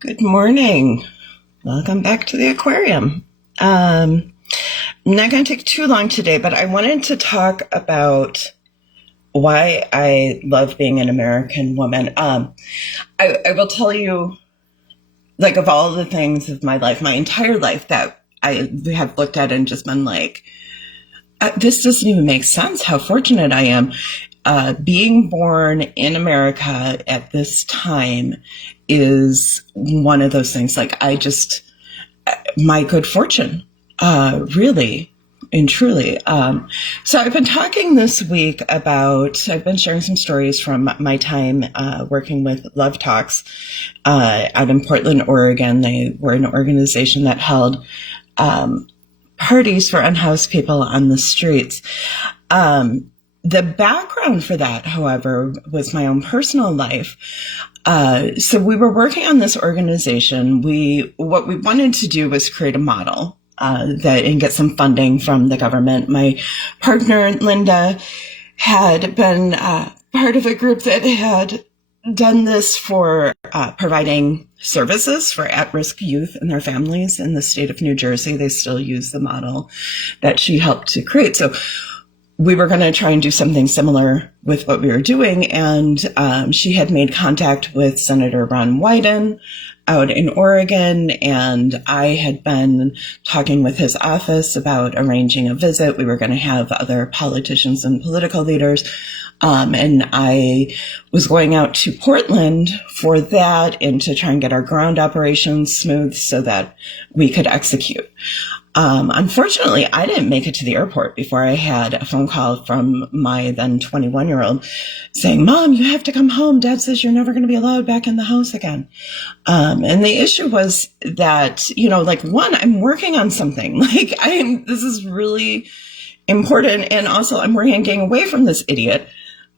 Good morning. Welcome back to the aquarium. I'm not going to take too long today, but I wanted to talk about why I love being an American woman. I will tell you, like, of all the things of my life, my entire life, that I have looked at and just been like, this doesn't even make sense how fortunate I am. Being born in America at this time is one of those things. Like, my good fortune, really and truly. So I've been talking this week I've been sharing some stories from my time working with Love Talks out in Portland, Oregon. They were an organization that held parties for unhoused people on the streets. The background for that, however, was my own personal life. So we were working on this organization. What we wanted to do was create a model and get some funding from the government. My partner, Linda, had been part of a group that had done this for providing services for at-risk youth and their families in the state of New Jersey. They still use the model that she helped to create. So we were going to try and do something similar with what we were doing. And she had made contact with Senator Ron Wyden out in Oregon. And I had been talking with his office about arranging a visit. We were going to have other politicians and political leaders. And I was going out to Portland for that and to try and get our ground operations smooth so that we could execute. Unfortunately, I didn't make it to the airport before I had a phone call from my then 21-year-old saying, "Mom, you have to come home. Dad says you're never going to be allowed back in the house again." And the issue was that, one, I'm working on something. This is really important. And also I'm working on getting away from this idiot.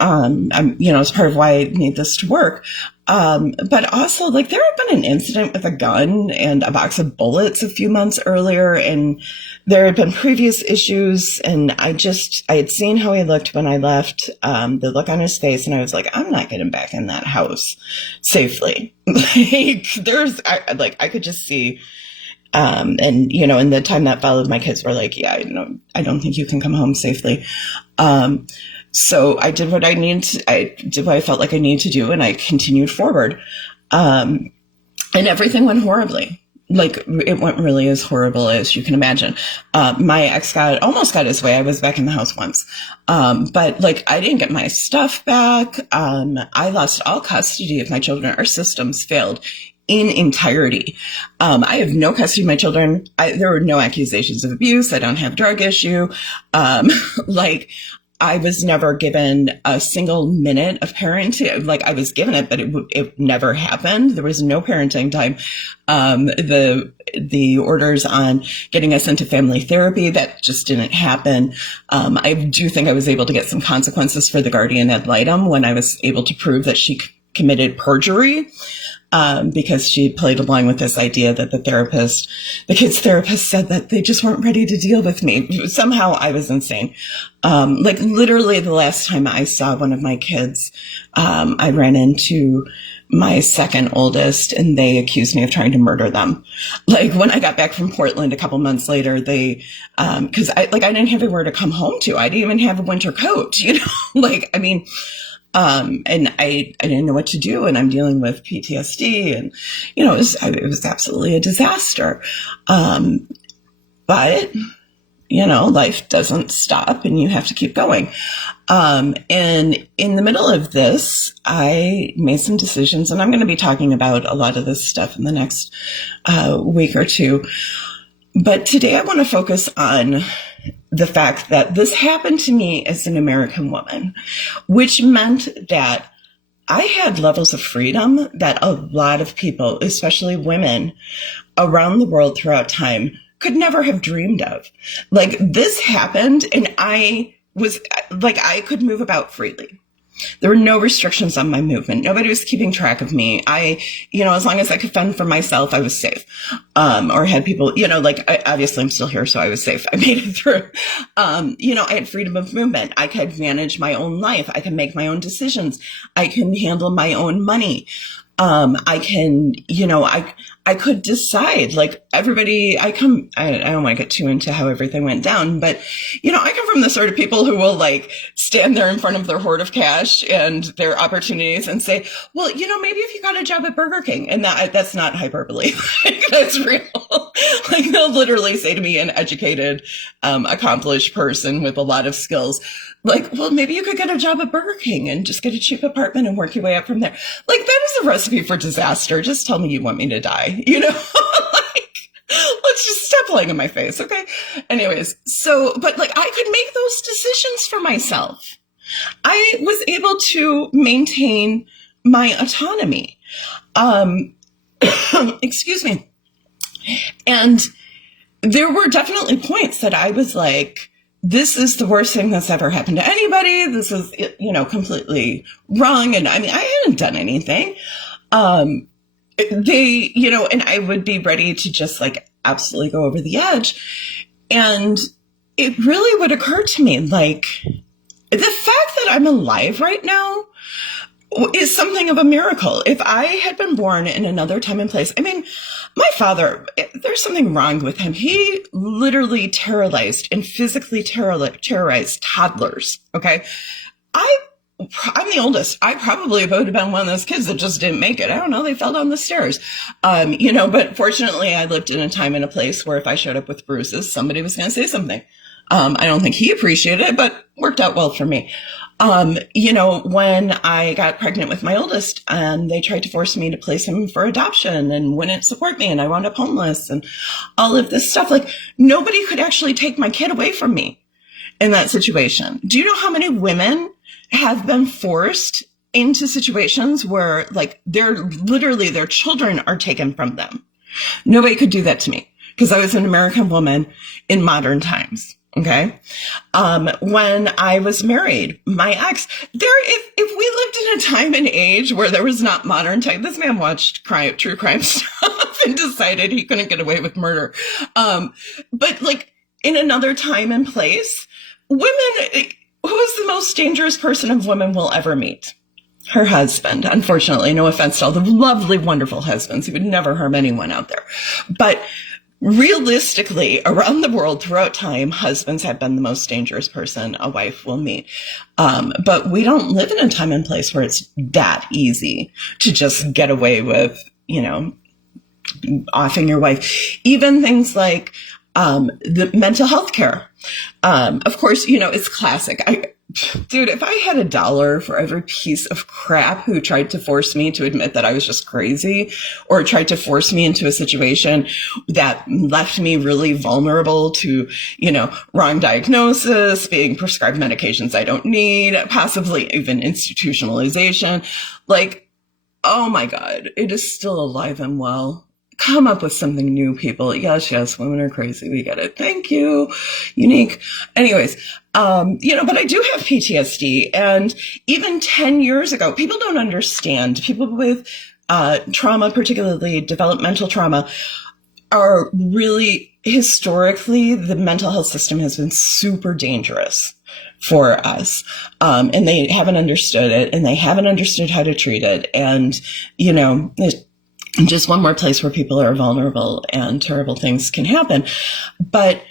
It's part of why I need this to work. But also, there had been an incident with a gun and a box of bullets a few months earlier, and there had been previous issues, and I had seen how he looked when I left, the look on his face, and I was like, I'm not getting back in that house safely. I could just see, in the time that followed, my kids were like, yeah, I don't think you can come home safely. So I did what I did what I felt like I needed to do, and I continued forward. And everything went horribly. It went really as horrible as you can imagine. My ex almost got his way. I was back in the house once. But I didn't get my stuff back. I lost all custody of my children. Our systems failed in entirety. I have no custody of my children. There were no accusations of abuse. I don't have a drug issue. I was never given a single minute of parenting. I was given it, but it never happened. There was no parenting time. The orders on getting us into family therapy, that just didn't happen. I do think I was able to get some consequences for the guardian ad litem when I was able to prove that she committed perjury. Because she played along with this idea that the kid's therapist said that they just weren't ready to deal with me. Somehow I was insane. Literally the last time I saw one of my kids, I ran into my second oldest and they accused me of trying to murder them. When I got back from Portland a couple months later, cause I didn't have anywhere to come home to. I didn't even have a winter coat, and I didn't know what to do, and I'm dealing with PTSD, and, it was absolutely a disaster. But, life doesn't stop and you have to keep going. And in the middle of this, I made some decisions, and I'm going to be talking about a lot of this stuff in the next week or two. But today I want to focus on the fact that this happened to me as an American woman, which meant that I had levels of freedom that a lot of people, especially women around the world throughout time, could never have dreamed of. This happened, and I could move about freely. There were no restrictions on my movement. Nobody was keeping track of me. As long as I could fend for myself, I was safe. Or had people, obviously I'm still here, so I was safe. I made it through. I had freedom of movement. I could manage my own life. I can make my own decisions. I can handle my own money. I can, I could decide, like, everybody, I don't want to get too into how everything went down, but, I come from the sort of people who will, like, stand there in front of their hoard of cash and their opportunities and say, well, maybe if you got a job at Burger King, and that's not hyperbole, like, that's real. Like, they'll literally say to me, an educated, accomplished person with a lot of skills, like, well, maybe you could get a job at Burger King and just get a cheap apartment and work your way up from there. Like, that is a recipe for disaster. Just tell me you want me to die, like, let's just stop playing in my face. Okay. Anyways. But like, I could make those decisions for myself. I was able to maintain my autonomy. Excuse me. And there were definitely points that I was like, this is the worst thing that's ever happened to anybody. This is, completely wrong. And I mean, I hadn't done anything. And I would be ready to just like absolutely go over the edge. And it really would occur to me, like, the fact that I'm alive right now is something of a miracle. If I had been born in another time and place, I mean, my father, there's something wrong with him. He literally terrorized and physically terrorized toddlers. Okay. I'm the oldest. I probably would have been one of those kids that just didn't make it. I don't know. They fell down the stairs. But fortunately I lived in a time and a place where if I showed up with bruises, somebody was going to say something. I don't think he appreciated it, but worked out well for me. When I got pregnant with my oldest and they tried to force me to place him for adoption and wouldn't support me and I wound up homeless and all of this stuff, like nobody could actually take my kid away from me in that situation. Do you know how many women have been forced into situations where like their children are taken from them? Nobody could do that to me because I was an American woman in modern times. Okay. When I was married, my ex, if we lived in a time and age where there was not modern time, this man watched true crime stuff and decided he couldn't get away with murder. But like in another time and place, women, who is the most dangerous person of women will ever meet? Her husband. Unfortunately, no offense to all the lovely, wonderful husbands. He would never harm anyone out there. But realistically, around the world throughout time, husbands have been the most dangerous person a wife will meet. But we don't live in a time and place where it's that easy to just get away with, offing your wife. Even things like the mental health care. Of course, it's classic. Dude, if I had $1 for every piece of crap who tried to force me to admit that I was just crazy or tried to force me into a situation that left me really vulnerable to, wrong diagnosis, being prescribed medications I don't need, possibly even institutionalization, like, oh my God, it is still alive and well. Come up with something new, people. Yes, women are crazy. We get it. Thank you. Unique. Anyways, but I do have PTSD. And even 10 years ago, people don't understand. People with trauma, particularly developmental trauma, are really, historically, the mental health system has been super dangerous for us. And they haven't understood it, and they haven't understood how to treat it. And, just one more place where people are vulnerable and terrible things can happen. But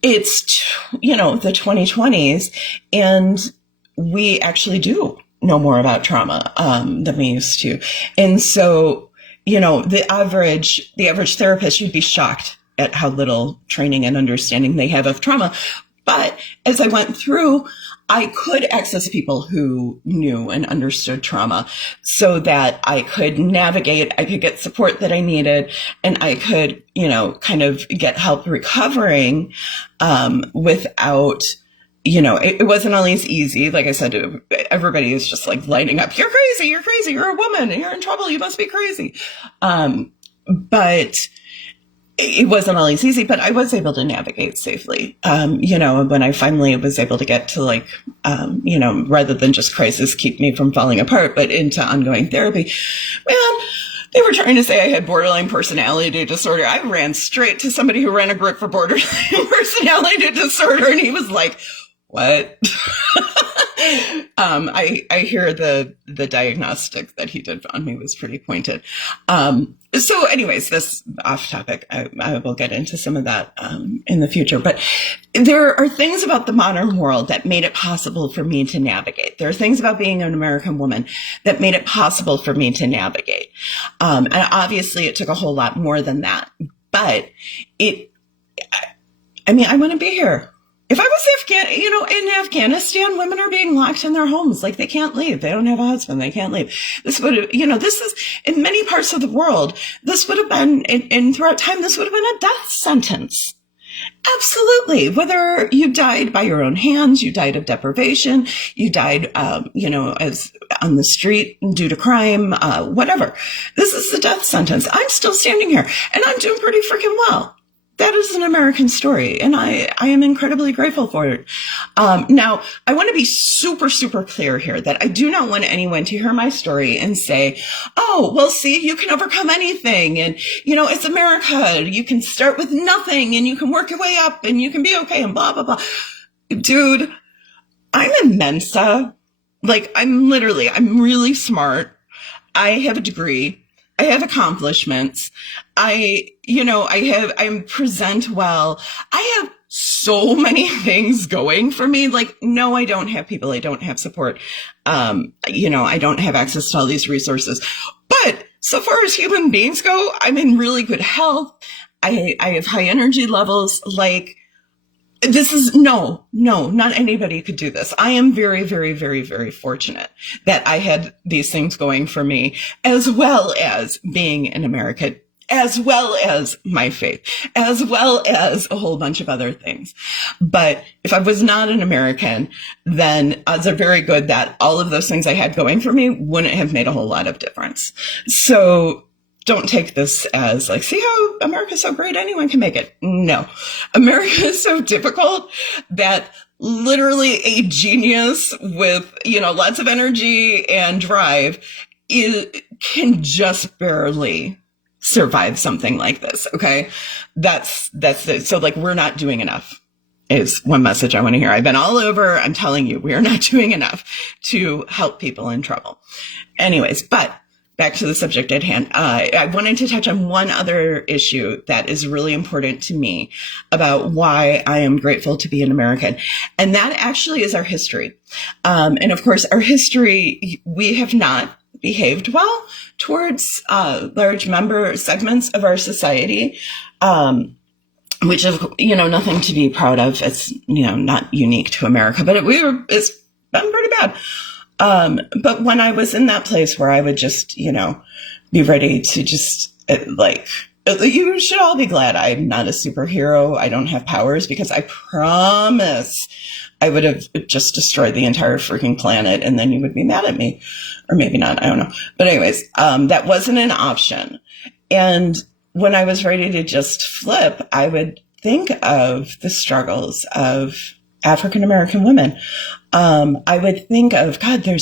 it's, the 2020s, and we actually do know more about trauma than we used to. And so, the average therapist would be shocked at how little training and understanding they have of trauma. But as I went through, I could access people who knew and understood trauma so that I could navigate, I could get support that I needed, and I could, kind of get help recovering without, it wasn't always easy. Like I said, everybody is just like lighting up. You're crazy, you're a woman, you're in trouble, you must be crazy. But it wasn't always easy, but I was able to navigate safely. When I finally was able to get to rather than just crisis keep me from falling apart, but into ongoing therapy, man, they were trying to say I had borderline personality disorder. I ran straight to somebody who ran a group for borderline personality disorder. And he was like, what? I hear the diagnostic that he did on me was pretty pointed. So anyways, this off topic, I will get into some of that in the future. But there are things about the modern world that made it possible for me to navigate. There are things about being an American woman that made it possible for me to navigate. And obviously it took a whole lot more than that. But I want to be here. If I was in Afghanistan, women are being locked in their homes. Like, they can't leave. They don't have a husband. They can't leave. This is in many parts of the world, this would have been, and throughout time, this would have been a death sentence. Absolutely. Whether you died by your own hands, you died of deprivation, you died, as on the street due to crime, whatever. This is the death sentence. I'm still standing here and I'm doing pretty freaking well. That is an American story, and I am incredibly grateful for it. Now, I want to be super, super clear here that I do not want anyone to hear my story and say, oh, well, see, you can overcome anything, and, it's America. You can start with nothing, and you can work your way up, and you can be okay, and blah, blah, blah. Dude, I'm in Mensa. Like, I'm really smart. I have a degree. I have accomplishments. I present well. I have so many things going for me. Like, no, I don't have people. I don't have support. I don't have access to all these resources. But so far as human beings go, I'm in really good health. I have high energy levels. Like, this is not anybody could do this. I am very, very, very, very fortunate that I had these things going for me, as well as being an American, as well as my faith, as well as a whole bunch of other things. But if I was not an American, then odds are very good that all of those things I had going for me wouldn't have made a whole lot of difference. So don't take this as like, see how America's so great, anyone can make it. No, America is so difficult that literally a genius with, lots of energy and drive can just barely survive something like this. Okay. That's it. So like, we're not doing enough is one message I want to hear. I've been all over. I'm telling you, we are not doing enough to help people in trouble. Anyways, but back to the subject at hand. I wanted to touch on one other issue that is really important to me about why I am grateful to be an American. And that actually is our history. And of course, our history, we have not behaved well towards large segments of our society, which is, nothing to be proud of. It's, not unique to America, but it's been pretty bad. But when I was in that place where I would just, be ready to just you should all be glad I'm not a superhero. I don't have powers, because I promise I would have just destroyed the entire freaking planet, and then you would be mad at me, or maybe not. I don't know. But anyways, that wasn't an option. And when I was ready to just flip, I would think of the struggles of African American women. I would think of, God, there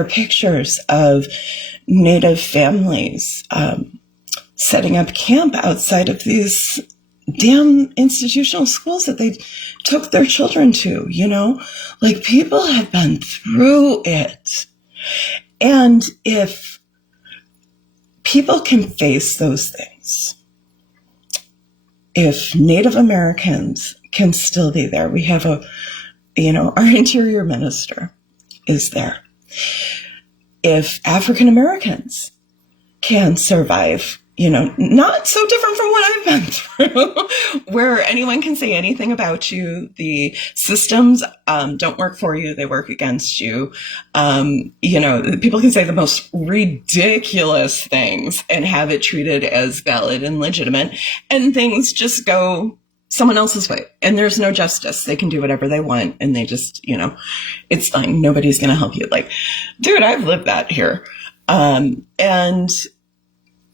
are pictures of Native families setting up camp outside of these damn institutional schools that they took their children to, like, people have been through it. And if people can face those things, if Native Americans can still be there, we have our interior minister is there. If African Americans can survive, not so different from what I've been through, where anyone can say anything about you. The systems don't work for you. They work against you. People can say the most ridiculous things and have it treated as valid and legitimate, and things just go someone else's way, and there's no justice. They can do whatever they want, and they just, it's fine. Nobody's going to help you. Like, dude, I've lived that here. And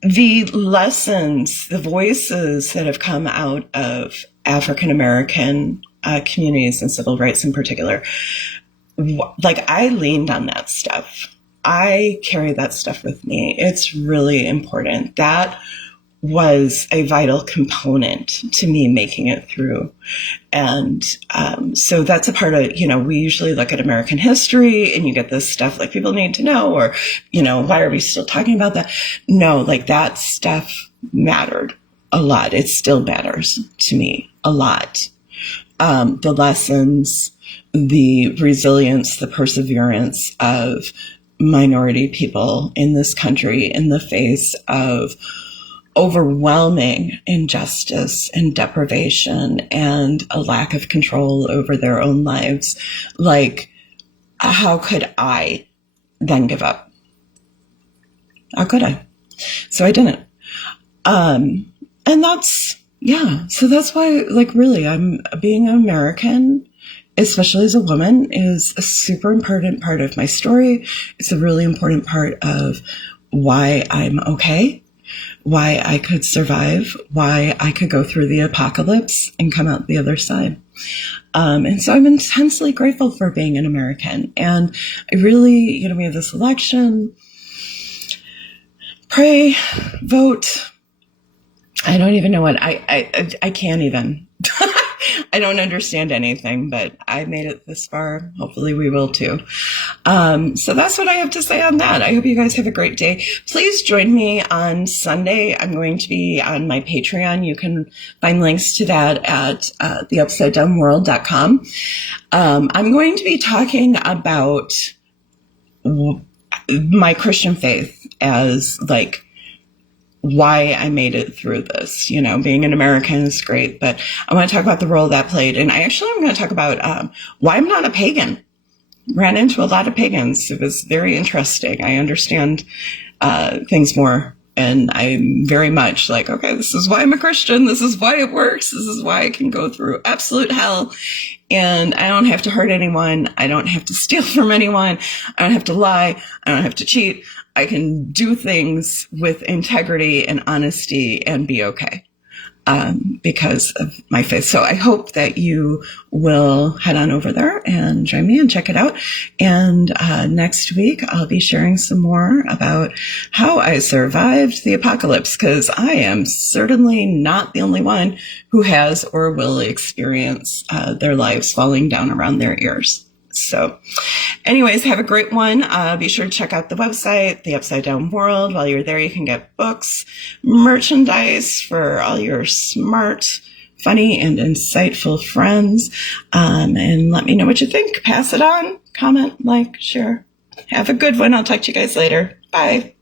the lessons, the voices that have come out of African American communities and civil rights in particular, like, I leaned on that stuff. I carry that stuff with me. It's really important. That was a vital component to me making it through. And so that's a part of, we usually look at American history and you get this stuff like people need to know, or, why are we still talking about that? No, like that stuff mattered a lot. It still matters to me a lot. The lessons, the resilience, the perseverance of minority people in this country in the face of overwhelming injustice and deprivation and a lack of control over their own lives. Like, how could I then give up? How could I? So I didn't. And so that's why, like, really, I'm being an American, especially as a woman, is a super important part of my story. It's a really important part of why I'm okay, why I could survive, why I could go through the apocalypse and come out the other side. And so I'm intensely grateful for being an American. And I really, we have this election, pray, vote. I don't even know what I can't even. I don't understand anything, but I made it this far. Hopefully we will too. So that's what I have to say on that. I hope you guys have a great day. Please join me on Sunday. I'm going to be on my Patreon. You can find links to that at theupsidedownworld.com. I'm going to be talking about my Christian faith as like why I made it through this. Being an American is great, but I want to talk about the role that played. And I'm going to talk about why I'm not a pagan. Ran into a lot of pagans. It was very interesting. I understand things more. And I'm very much like, okay, this is why I'm a Christian. This is why it works. This is why I can go through absolute hell. And I don't have to hurt anyone. I don't have to steal from anyone. I don't have to lie. I don't have to cheat. I can do things with integrity and honesty and be okay because of my faith. So I hope that you will head on over there and join me and check it out. And next week, I'll be sharing some more about how I survived the apocalypse, because I am certainly not the only one who has or will experience their lives falling down around their ears. So anyways, have a great one. Be sure to check out the website, The Upside Down World. While you're there, you can get books, merchandise for all your smart, funny, and insightful friends. And let me know what you think. Pass it on, comment, like, share. Have a good one. I'll talk to you guys later. Bye.